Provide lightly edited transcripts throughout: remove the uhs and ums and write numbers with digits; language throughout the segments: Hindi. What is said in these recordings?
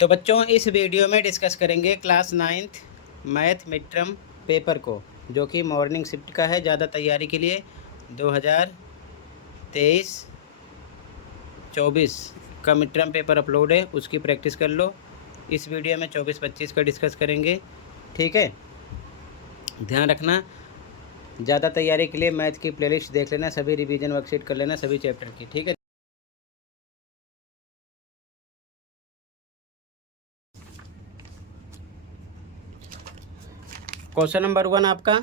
तो बच्चों इस वीडियो में डिस्कस करेंगे class 9th math mid term paper को, जो कि मॉर्निंग शिफ्ट का है। ज़्यादा तैयारी के लिए 2023-24 का मिड टर्म पेपर अपलोड है, उसकी प्रैक्टिस कर लो। इस वीडियो में 24-25 का डिस्कस करेंगे, ठीक है। ध्यान रखना, ज़्यादा तैयारी के लिए मैथ की प्लेलिस्ट देख लेना, सभी रिवीजन वर्कशीट कर लेना सभी चैप्टर की, ठीक है। क्वेश्चन नंबर 1 आपका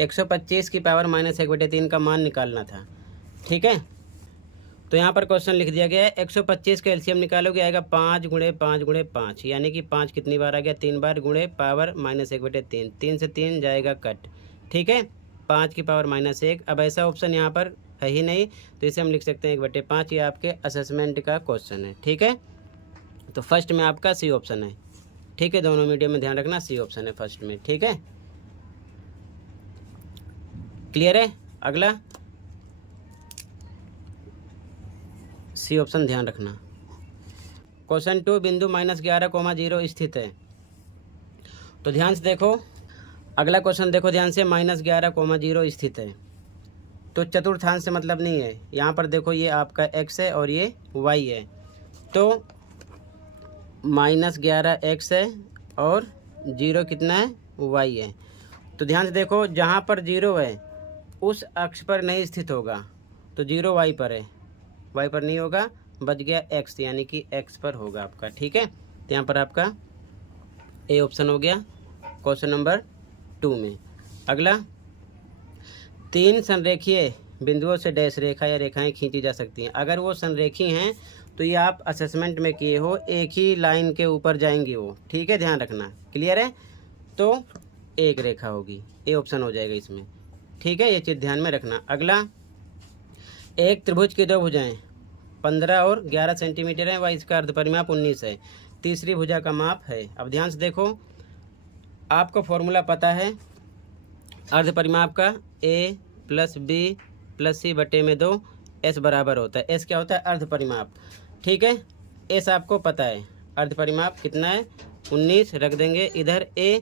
125 की पावर -1/3 का मान निकालना था, ठीक है। तो यहाँ पर क्वेश्चन लिख दिया गया है 125 का एलसीएम निकालोगे, आएगा 5 × 5 × 5, यानी कि 5 कितनी बार आ गया, 3 बार, गुणे पावर -1/3, 3 से 3 जाएगा कट, ठीक है। 5 की पावर -1। अब ऐसा ऑप्शन यहाँ पर है ही नहीं, तो इसे हम लिख सकते हैं 1/5। ये आपके असेसमेंट का क्वेश्चन है, ठीक है। तो फर्स्ट में आपका सी ऑप्शन है, ठीक है। दोनों मीडियम में ध्यान रखना, सी ऑप्शन है फर्स्ट में, ठीक है। क्लियर है। अगला सी ऑप्शन ध्यान रखना। क्वेश्चन 2 बिंदु -11,0 स्थित है। तो ध्यान से देखो, अगला क्वेश्चन देखो ध्यान से, -11,0 स्थित है। तो चतुर्थांश से मतलब नहीं है। यहाँ पर देखो, ये आपका x है और ये y है। तो -11x है और 0 कितना है, y है। तो ध्यान से देखो, जहाँ पर 0 है उस अक्ष पर नहीं स्थित होगा, तो 0 y पर है, y पर नहीं होगा, बच गया x, यानी कि x पर होगा आपका, ठीक है। तो यहाँ पर आपका ए ऑप्शन हो गया क्वेश्चन नंबर 2 में। अगला, 3 संरेखीय बिंदुओं से डैश रेखा या रेखाएं खींची जा सकती हैं। अगर वो संरेखी हैं तो ये आप असेसमेंट में किए हो, एक ही लाइन के ऊपर जाएंगी वो, ठीक है, ध्यान रखना। क्लियर है। तो एक रेखा होगी, ए ऑप्शन हो जाएगा इसमें, ठीक है, ये चीज़ ध्यान में रखना। अगला, एक त्रिभुज की 2 भुजाएं 15 और 11 सेंटीमीटर है, वह इसका अर्धपरिमाप 19 है। तीसरी भुजा का माप है। अब ध्यान से देखो, आपको फॉर्मूला पता है अर्धपरिमाप का, a + b + c बटे में 2 s बराबर होता है। s क्या होता है, अर्धपरिमाप, ठीक है। s आपको पता है, अर्धपरिमाप कितना है, 19 रख देंगे इधर। a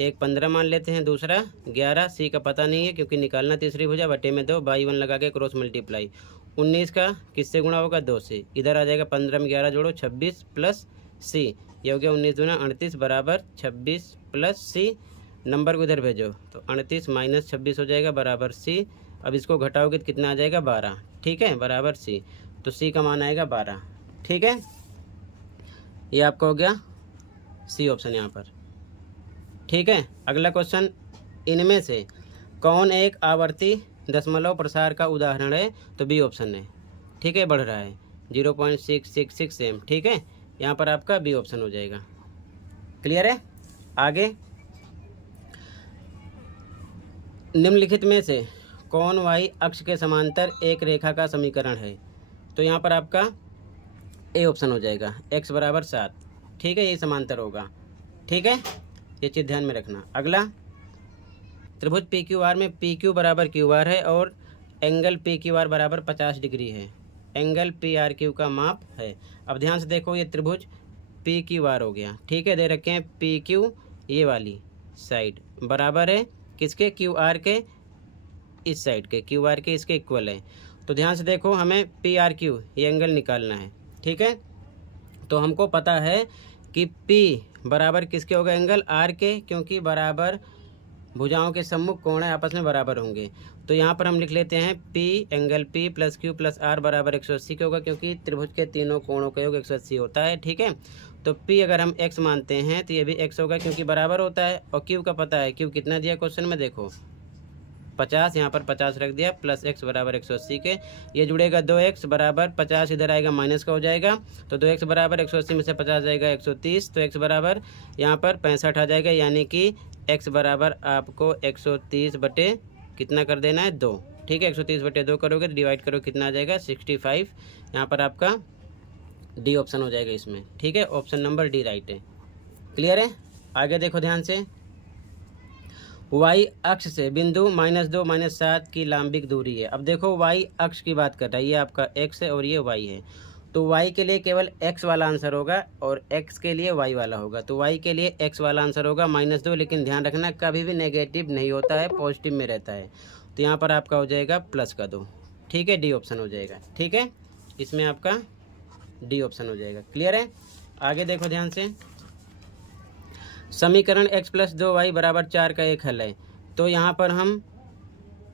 एक 15 मान लेते हैं, दूसरा 11, c का पता नहीं है क्योंकि निकालना तीसरी भुजा, बटे में 2, बाई 1 लगा के क्रॉस मल्टीप्लाई। 19 का किससे गुणा होगा, 2 से। इधर आ जाएगा 15 में 11 जोड़ो, 26 + c, ये हो गया 19 दूना 38 बराबर 26 + c। नंबर को इधर भेजो तो 38 - 26 हो जाएगा बराबर c। अब इसको घटाओगे तो कितना आ जाएगा, 12, ठीक है, बराबर c। तो c का मान आएगा 12, ठीक है। ये आपका हो गया सी ऑप्शन यहाँ पर, ठीक है। अगला क्वेश्चन, इनमें से कौन एक आवर्ती दशमलव प्रसार का उदाहरण है, तो बी ऑप्शन है, ठीक है, बढ़ रहा है 0.666 एम, ठीक है। यहाँ पर आपका बी ऑप्शन हो जाएगा। क्लियर है। आगे, निम्नलिखित में से कौन y अक्ष के समांतर एक रेखा का समीकरण है, तो यहाँ पर आपका ए ऑप्शन हो जाएगा, x बराबर 7, ठीक है, ये समांतर होगा, ठीक है, ये चीज़ ध्यान में रखना। अगला, त्रिभुज पी क्यू आर में पी क्यू बराबर क्यू आर है और एंगल पी क्यू आर बराबर 50 डिग्री है। एंगल पी आर क्यू का माप है। अब ध्यान से देखो, ये त्रिभुज पी क्यू आर हो गया, ठीक है, दे रखे हैं पी क्यू, ये वाली साइड बराबर है किसके, क्यू आर के, इस साइड के, क्यू आर के इसके इक्वल है। तो ध्यान से देखो, हमें पी आर क्यू ये एंगल निकालना है, ठीक है। तो हमको पता है कि पी बराबर किसके होगा, एंगल आर के, क्योंकि बराबर भुजाओं के सम्मुख कोण है, आपस में बराबर होंगे। तो यहाँ पर हम लिख लेते हैं P angle P + Q + R बराबर 180 के होगा, क्योंकि त्रिभुज के तीनों कोणों का योग 180 होता है, ठीक है। तो P अगर हम x मानते हैं तो ये भी x होगा, क्योंकि बराबर होता है। और Q का पता है, Q कितना दिया क्वेश्चन में, देखो 50, यहाँ पर 50 रख दिया, + x बराबर 180 के, ये जुड़ेगा 2x बराबर 50, इधर आएगा माइनस का हो जाएगा, तो 2x बराबर 180 में से 50 जाएगा 130, तो x बराबर यहाँ पर 65 आ जाएगा, यानी कि x बराबर आपको 130 बटे कितना कर देना है, 2, ठीक है। 130 बटे 2 करोगे तो डिवाइड करो, कितना आ जाएगा, 65। यहाँ पर आपका डी ऑप्शन हो जाएगा इसमें, ठीक है, ऑप्शन नंबर डी राइट है। क्लियर है। आगे देखो ध्यान से, y अक्ष से बिंदु -2 -7 की लांबिक दूरी है। अब देखो, y अक्ष की बात कर रहा है, ये आपका x है और ये y है। तो y के लिए केवल x वाला आंसर होगा और x के लिए y वाला होगा। तो y के लिए x वाला आंसर होगा -2, लेकिन ध्यान रखना कभी भी नेगेटिव नहीं होता है, पॉजिटिव में रहता है। तो यहाँ पर आपका हो जाएगा +2, ठीक है, डी ऑप्शन हो जाएगा। ठीक है, इसमें आपका डी ऑप्शन हो जाएगा। क्लियर है? आगे देखो ध्यान से, समीकरण x + 2y = 4 का एक हल है। तो यहाँ पर हम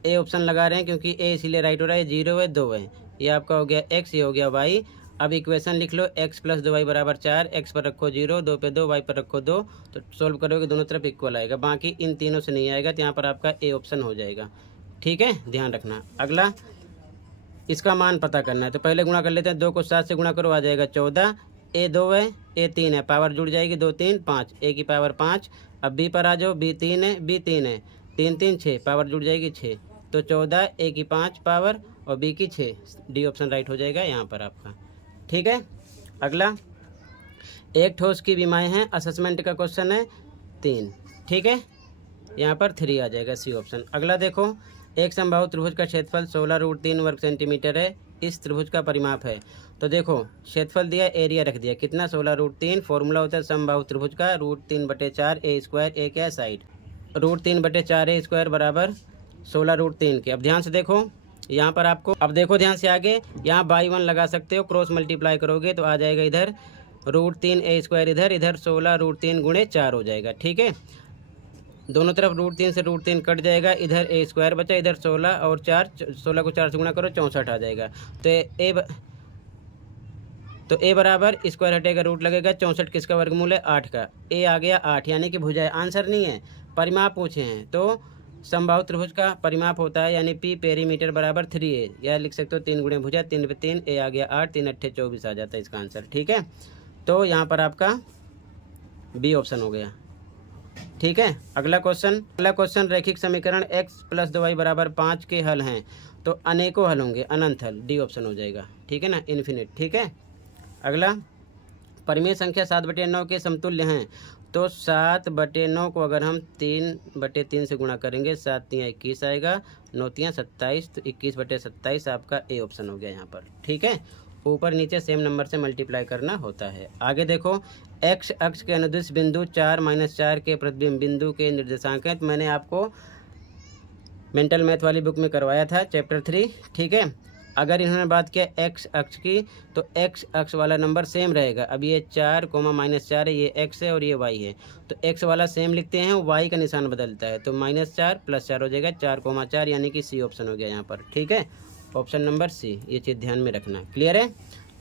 ए ऑप्शन लगा रहे हैं क्योंकि ए इसीलिए राइट हो रहा है, 0 है 2 है, ये आपका हो गया x, ये हो गया y। अब इक्वेशन लिख लो, x + 2y = 4, x पर रखो 0, 2 पे 2, y पर रखो 2, तो सोल्व करोगे दोनों तरफ इक्वल आएगा, बाकी इन तीनों से नहीं आएगा, तो यहाँ पर आपका ए ऑप्शन हो जाएगा। ठीक है, ध्यान रखना। अगला इसका मान पता करना है, तो पहले गुणा कर लेते हैं। 2 को 7 से गुणा करो, आ जाएगा 14। ए 2 है, ए 3 है, पावर जुड़ जाएगी, 2 3 5, ए की पावर 5। अब बी पर आ जाओ, बी 3 है, बी 3 है, 3 3 6, पावर जुड़ जाएगी 6, तो 14, ए की 5 पावर और बी की 6, डी ऑप्शन राइट हो जाएगा यहाँ पर आपका। ठीक है, अगला एक ठोस की विमाएँ हैं, असेसमेंट का क्वेश्चन है 3। ठीक है, यहाँ पर 3 आ जाएगा, सी ऑप्शन। अगला देखो, एक समबाहु त्रिभुज का क्षेत्रफल 16√3 वर्ग सेंटीमीटर है, इस त्रिभुज का परिमाप है। तो देखो क्षेत्रफल दिया, एरिया रख दिया, कितना 16√3, फॉर्मूला होता है समबाहु त्रिभुज का √3/4 ए स्क्वायर, ए क्या है साइड, √3/4 ए स्क्वायर बराबर 16√3 के। अब ध्यान से देखो यहाँ पर आपको, अब देखो ध्यान से आगे, यहाँ बाई 1 लगा सकते हो, क्रॉस मल्टीप्लाई करोगे तो आ जाएगा इधर √3 ए स्क्वायर, इधर 16√3 × 4 हो जाएगा। ठीक है, दोनों तरफ √3 से √3 कट जाएगा, इधर ए स्क्वायर बचा, इधर 16 और 4, 16 को 4 से गुणा करो 64 आ जाएगा। तो ए बराबर स्क्वायर हटेगा, रूट लगेगा, 64 किसका वर्गमूल है, 8 का, ए आ गया 8, यानी कि भुजा है, आंसर नहीं है, परिमाप पूछे हैं। तो समबाहु त्रिभुज का परिमाप होता है यानी पी पेरीमीटर बराबर 3a, या लिख सकते हो 3 × भुजा, 3 पे 3, ए आ गया 8, 3 8 24 आ जाता है इसका आंसर। ठीक है, तो यहाँ पर आपका बी ऑप्शन हो गया। ठीक है, अगला क्वेश्चन रैखिक समीकरण x + 2y = 5 के हल हैं। तो अनेकों हल होंगे, अनंत हल, डी ऑप्शन हो जाएगा। ठीक है ना, इन्फिनिट। ठीक है, अगला परिमेय संख्या 7/9 के समतुल्य हैं। तो 7/9 को अगर हम 3/3 से गुणा करेंगे, 7 3 21 आएगा, 9 3 27, तो 21/27 आपका ए ऑप्शन हो गया यहाँ पर। ठीक है, ऊपर नीचे सेम नंबर से मल्टीप्लाई करना होता है। आगे देखो, एक्स अक्ष के अनुदिश बिंदु 4 - 4 के प्रतिबिंब बिंदु के निर्देशांक हैं। तो मैंने आपको मेंटल मैथ वाली बुक में करवाया था, चैप्टर 3। ठीक है, अगर इन्होंने बात किया एक्स अक्ष की, तो एक्स अक्ष वाला नंबर सेम रहेगा। अब ये 4, -4 है, ये एक्स है और ये वाई है, तो एक्स वाला सेम लिखते हैं, वाई का निशान बदलता है, तो -4 + 4 हो जाएगा 4, यानी कि सी ऑप्शन हो गया यहाँ पर। ठीक है, ऑप्शन नंबर सी, ये चीज़ ध्यान में रखना। क्लियर है?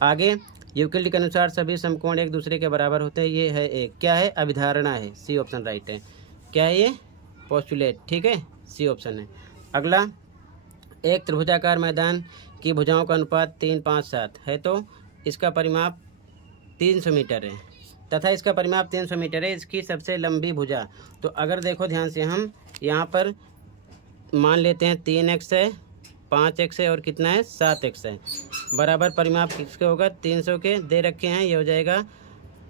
आगे, यूक्लिड के अनुसार सभी समकोण एक दूसरे के बराबर होते हैं, ये है एक, क्या है, अभिधारणा है, सी ऑप्शन राइट है। क्या है ये, पोस्टुलेट। ठीक है, सी ऑप्शन है। अगला, एक त्रिभुजाकार मैदान की भुजाओं का अनुपात 3 5 7 है, तो इसका परिमाप 300 मीटर है, तथा इसका परिमाप 300 मीटर है, इसकी सबसे लंबी भुजा। तो अगर देखो ध्यान से, हम यहाँ पर मान लेते हैं 3x है, 5x है और कितना है, 7x है, बराबर परिमाप किसके होगा, 300 के दे रखे हैं, ये हो जाएगा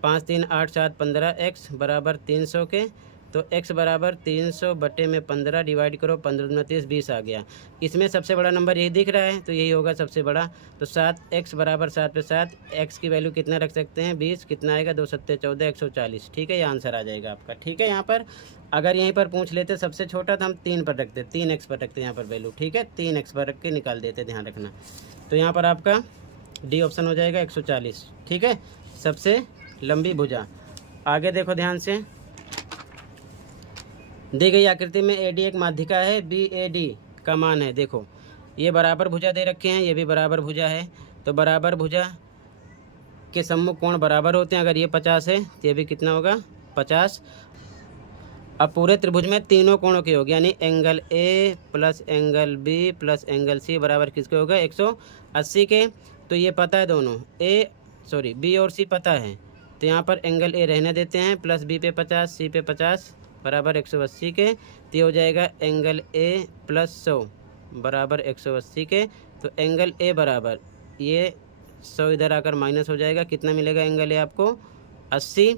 5 3 8 7 15x बराबर 300 के। तो x बराबर 300/15 डिवाइड करो, 15 दूना 30, 20 आ गया। इसमें सबसे बड़ा नंबर यही दिख रहा है, तो यही होगा सबसे बड़ा। तो 7x बराबर 7 पे 7, x की वैल्यू कितना रख सकते हैं, 20, कितना आएगा, 2 7 14, 140। ठीक है, ये आंसर आ जाएगा आपका। ठीक है, यहाँ पर अगर यहीं पर पूछ लेते सबसे छोटा, तो हम 3 पर रखते, 3x पर रखते यहाँ पर वैल्यू। ठीक है, 3x पर रख के निकाल देते, ध्यान रखना। तो यहाँ पर आपका डी ऑप्शन हो जाएगा 140। ठीक है, सबसे लंबी भुजा। आगे देखो ध्यान से, दी गई आकृति में AD एक माध्यिका है, BAD का मान है। देखो ये बराबर भुजा दे रखे हैं, ये भी बराबर भुजा है, तो बराबर भुजा के सम्मुख कोण बराबर होते हैं। अगर ये 50 है तो ये भी कितना होगा, 50। अब पूरे त्रिभुज में तीनों कोणों के होगी, यानी angle A + angle B + angle C बराबर किसके होगा, 180 के। तो ये पता है दोनों, B और C पता है, तो यहाँ पर एंगल A रहने देते हैं, प्लस B पे 50, C पे 50 बराबर 180 के। तो ये हो जाएगा एंगल A + 100 बराबर 180 के। तो एंगल A बराबर ये 100 इधर आकर माइनस हो जाएगा, कितना मिलेगा एंगल A आपको, 80।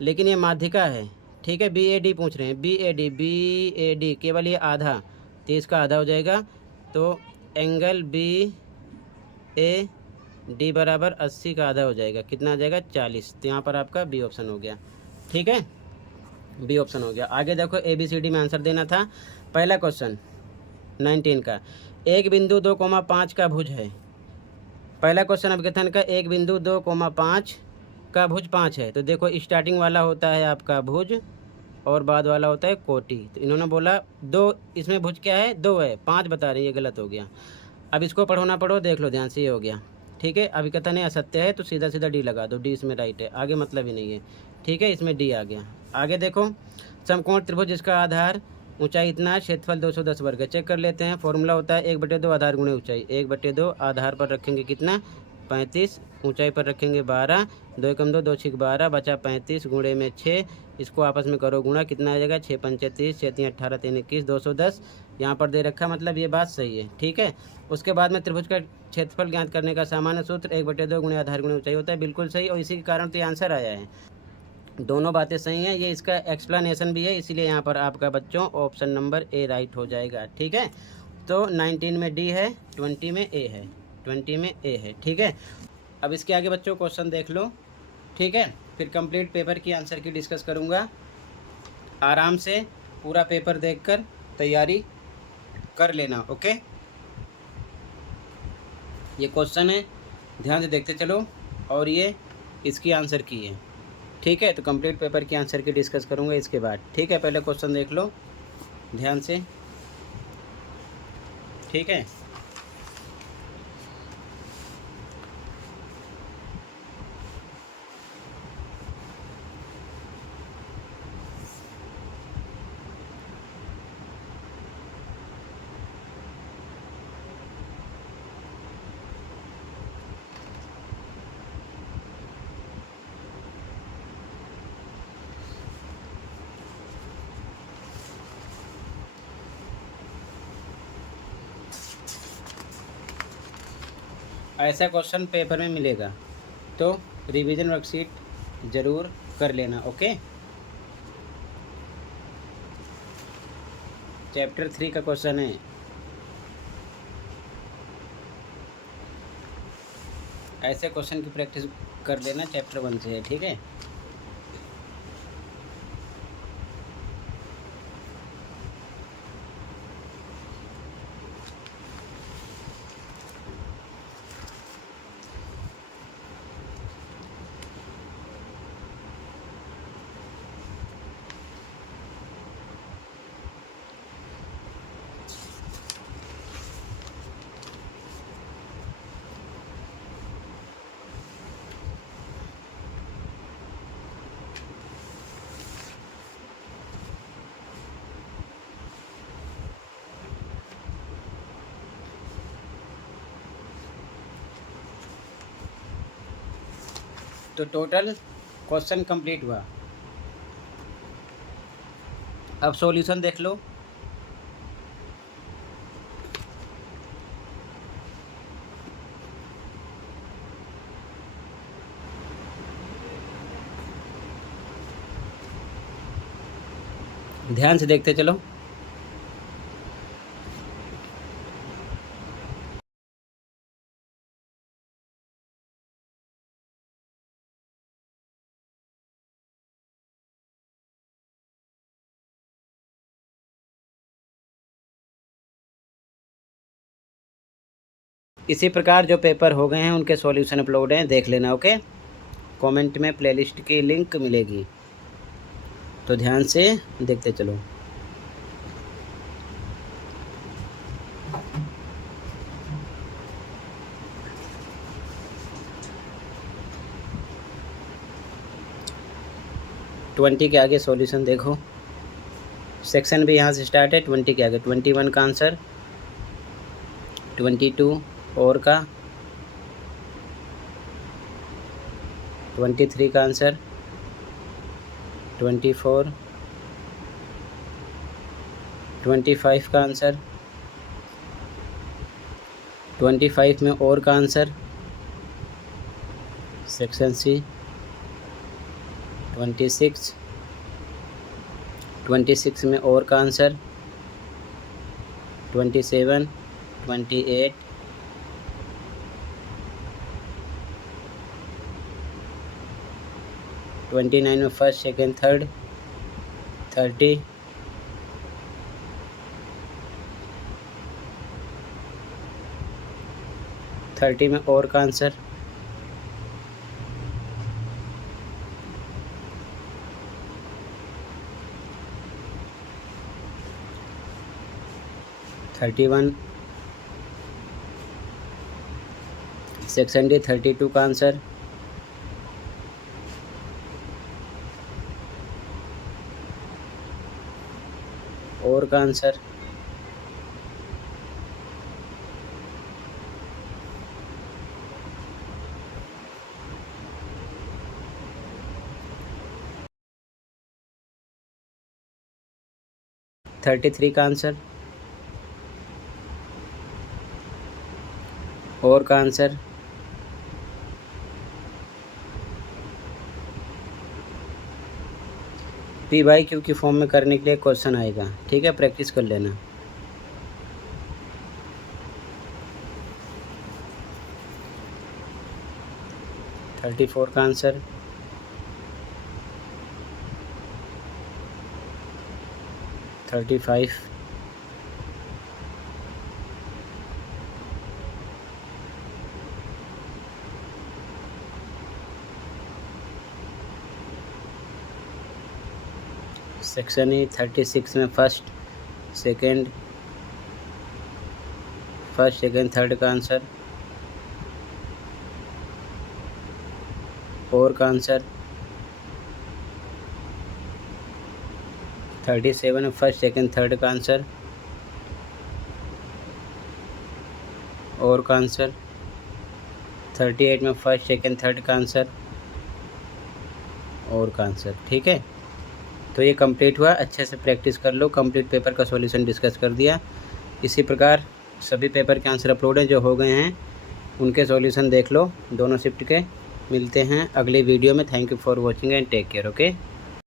लेकिन ये माध्यिका है। ठीक है, BAD पूछ रहे हैं, BAD केवल ये आधा, तो इसका आधा हो जाएगा। तो एंगल BAD डी बराबर 80 का आधा हो जाएगा, कितना आ जाएगा 40। तो यहाँ पर आपका बी ऑप्शन हो गया। ठीक है, बी ऑप्शन हो गया। आगे देखो ABCD में आंसर देना था। पहला क्वेश्चन 19 का, एक बिंदु 2,5 का भुज है। पहला क्वेश्चन अवकथन का, एक बिंदु 2,5 का भुज 5 है। तो देखो स्टार्टिंग वाला होता है आपका भुज और बाद वाला होता है कोटि। तो इन्होंने बोला 2, इसमें भुज क्या है 2 है, 5 बता रहे हैं, ये गलत हो गया। अब इसको पढ़ो ना पढ़ो देख लो ध्यान से, ये हो गया। ठीक है, अभिकथन है असत्य है तो सीधा सीधा डी लगा दो, डी इसमें राइट है, आगे मतलब ही नहीं है। ठीक है, इसमें डी आ गया। आगे देखो, समकोण त्रिभुज जिसका आधार ऊंचाई इतना है, क्षेत्रफल 210 वर्ग है। चेक कर लेते हैं, फॉर्मूला होता है 1/2 आधार गुणे ऊंचाई। 1/2 आधार पर रखेंगे कितना 35, ऊंचाई पर रखेंगे 12, 2 एकम 2, 2 छिक 12, बचा 35 गुणे में 6। इसको आपस में करो गुणा, कितना आ जाएगा 6 पंचे 30, 6 3 18, 3 21, 210 यहाँ पर दे रखा, मतलब ये बात सही है। ठीक है, उसके बाद में त्रिभुज का क्षेत्रफल ज्ञात करने का सामान्य सूत्र 1/2 गुणे आधार गुणे ऊंचाई होता है, बिल्कुल सही। और इसी के कारण तो ये आंसर आया है, दोनों बातें सही हैं। ये इसका एक्सप्लेनेशन भी है, इसीलिए यहाँ पर आपका बच्चों ऑप्शन नंबर ए राइट हो जाएगा। ठीक है, तो 19 में डी है, 20 में ए है, 20 में ए है। ठीक है, अब इसके आगे बच्चों क्वेश्चन देख लो। ठीक है, फिर कंप्लीट पेपर की आंसर की डिस्कस करूँगा। आराम से पूरा पेपर देखकर तैयारी कर लेना। ओके, ये क्वेश्चन है, ध्यान से देखते चलो, और ये इसकी आंसर की है। ठीक है, तो कंप्लीट पेपर की आंसर की डिस्कस करूँगा इसके बाद। ठीक है, पहले क्वेश्चन देख लो ध्यान से। ठीक है, ऐसा क्वेश्चन पेपर में मिलेगा तो रिवीजन वर्कशीट ज़रूर कर लेना। ओके, चैप्टर 3 का क्वेश्चन है। ऐसे क्वेश्चन की प्रैक्टिस कर लेना, चैप्टर 1 से है। ठीक है, तो टोटल क्वेश्चन कंप्लीट हुआ। अब सॉल्यूशन देख लो। ध्यान से देखते चलो। इसी प्रकार जो पेपर हो गए हैं उनके सॉल्यूशन अपलोड हैं, देख लेना। ओके, कमेंट में प्लेलिस्ट की लिंक मिलेगी, तो ध्यान से देखते चलो। ट्वेंटी के आगे सॉल्यूशन देखो, सेक्शन भी यहाँ से स्टार्ट है 20 के आगे। 21 का आंसर, 22 और का, 23 का आंसर, 24, 25 का आंसर, 25 में और का आंसर, सेक्शन सी, 26, 26 में और का आंसर, 27, 28, 29 में फर्स्ट सेकेंड थर्ड, 30, 30 में और का आंसर, 31, सेक्शन डी 32 का आंसर, और का आंसर, 33 का आंसर, और का आंसर, पी बाई क्यू की फॉर्म में करने के लिए क्वेश्चन आएगा, ठीक है, प्रैक्टिस कर लेना। थर्टी 34 का आंसर, 35, सेक्शन ई 36 में फर्स्ट सेकेंड थर्ड का आंसर, और का आंसर, 37 में फर्स्ट सेकेंड थर्ड का आंसर, और का आंसर, 38 में फर्स्ट सेकेंड थर्ड का आंसर, और का आंसर, ठीक है। तो ये कंप्लीट हुआ, अच्छे से प्रैक्टिस कर लो। कंप्लीट पेपर का सॉल्यूशन डिस्कस कर दिया। इसी प्रकार सभी पेपर के आंसर अपलोड हैं, जो हो गए हैं उनके सॉल्यूशन देख लो, दोनों शिफ्ट के। मिलते हैं अगले वीडियो में। Thank you for watching and take care. Okay.